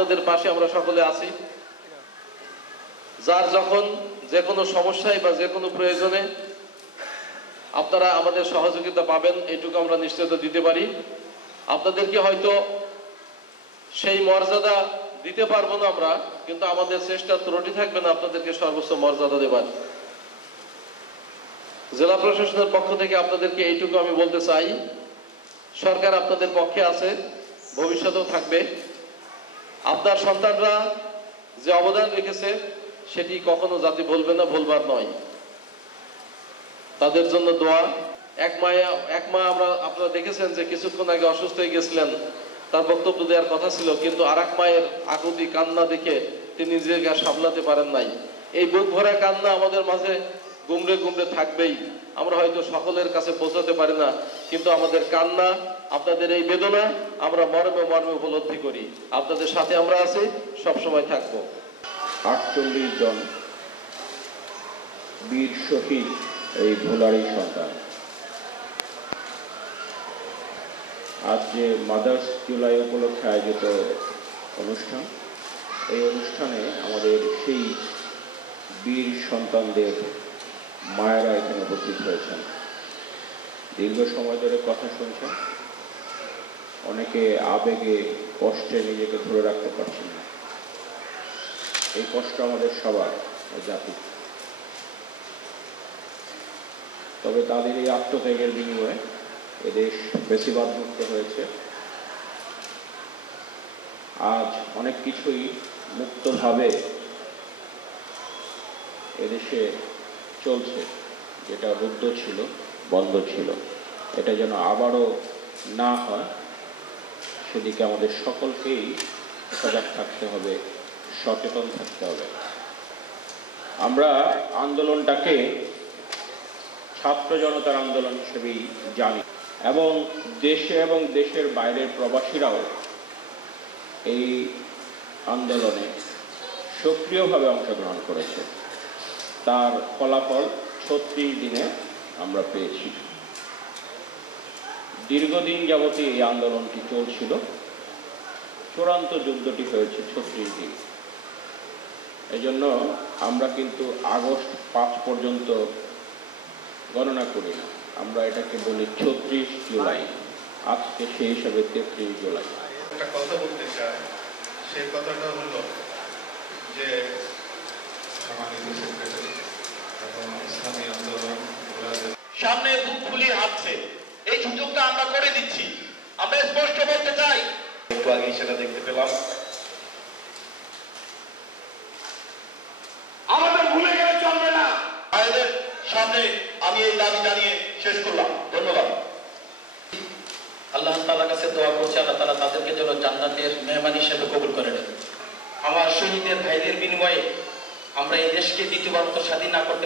আপনাদের পাশে আমরা সকলে আছি। যার যখন যে কোনো সমস্যায় বা যে কোনো প্রয়োজনে আপনারা আমাদের সহযোগিতা পাবেন, এইটুকু আমরা নিশ্চিত দিতে পারি। আপনাদেরকে হয়তো সেই মর্যাদা দিতে পারবো না আমরা, কিন্তু আমাদের চেষ্টা ত্রুটি থাকবে না আপনাদেরকে সর্বোচ্চ মর্যাদা দেবার। জেলা প্রশাসনের পক্ষ থেকে আপনাদেরকে এইটুকু আমি বলতে চাই, সরকার আপনাদের পক্ষে আছে, ভবিষ্যতেও থাকবে। আপনার সন্তানরা যে অবদান রেখেছে সেটি কখনো জাতি ভুলবে না, ভুলবার নয়। তাদের জন্য দোয়া। এক মা আপনারা দেখেছেন যে কিছুক্ষণ আগে অসুস্থ হয়ে গেছিলেন, তার বক্তব্য দেওয়ার কথা ছিল, কিন্তু আর এক মায়ের আকুতি কান্না দেখে তিনি নিজেকে আর সামলাতে পারেন নাই। এই বুক ভরা কান্না আমাদের মাঝে গুমড়ে গুমড়ে থাকবেই। আমরা হয়তো সকলের কাছে পৌঁছাতে পারি না, কিন্তু আমাদের কান্না, আপনাদের এই বেদনা আমরা মর্মে মর্মে উপলব্ধি করি। আপনাদের সাথে আমরা আছি, সবসময় থাকবো। 48 জন বীর শহীদ এই ভোলারই সন্তান। আজ যে মাদার্স জুলাই উপলক্ষে আয়োজিত অনুষ্ঠান, এই অনুষ্ঠানে আমাদের সেই বীর সন্তানদের মায়েরা এখানে উপস্থিত হয়েছেন। দীর্ঘ সময় ধরে কথা শুনছেন, অনেকে আবেগে কষ্টে নিজেকে ধরে রাখতে পারছেন না। এই কষ্ট আমাদের সবার জাতি। তবে তাদের এই আত্মত্যাগের বিনিময়ে এদেশ বেশিরভাগ মুক্ত হয়েছে। আজ অনেক কিছুই মুক্তভাবে এদেশে চলছে, যেটা রুদ্ধ ছিল, বন্ধ ছিল। এটা যেন আবারও না হয়, সেদিকে আমাদের সকলকেই সজাগ থাকতে হবে, সচেতন থাকতে হবে। আমরা আন্দোলনটাকে ছাত্র জনতার আন্দোলন হিসেবেই জানি, এবং দেশে এবং দেশের বাইরের প্রবাসীরাও এই আন্দোলনে সক্রিয়ভাবে অংশগ্রহণ করেছে। তার ফলাফল 36 দিনে আমরা পেয়েছি। দীর্ঘদিন যাবতীয় এই আন্দোলনটি চলছিল, চূড়ান্ত যুদ্ধটি হয়েছে 36 দিন। এই জন্য আমরা কিন্তু আগস্ট 5 পর্যন্ত গণনা করি না, আমরা এটাকে বলি 36 জুলাই। আজকে সেই হিসাবে 33 জুলাই। একটা কথা বলতে চাই, সেই কথাটা হলো যে ইসলামী আন্দোলন সামনে বুক ফুলিয়ে হাঁটছে, এই সুযোগটা আমরা করে দিচ্ছি। আমরা স্পষ্ট বলতে চাই, একটু আগে সেটা দেখতে পেলাম, আমাদের ভুলে গেলে চলবে না। ভাইদের সামনে আমি এই দাবি জানিয়ে শেষ করলাম। ধন্যবাদ। আল্লাহ তাআলার কাছে দোয়া করছি, আল্লাহ তাআলা তাদেরকে যেন জান্নাতের মেহমান হিসেবে কবুল করে নেন। আমার শহীদের ভাইদের বিনিময়ে আমরা এই দেশকে দ্বিতীয়বার মতো স্বাধীন না করতে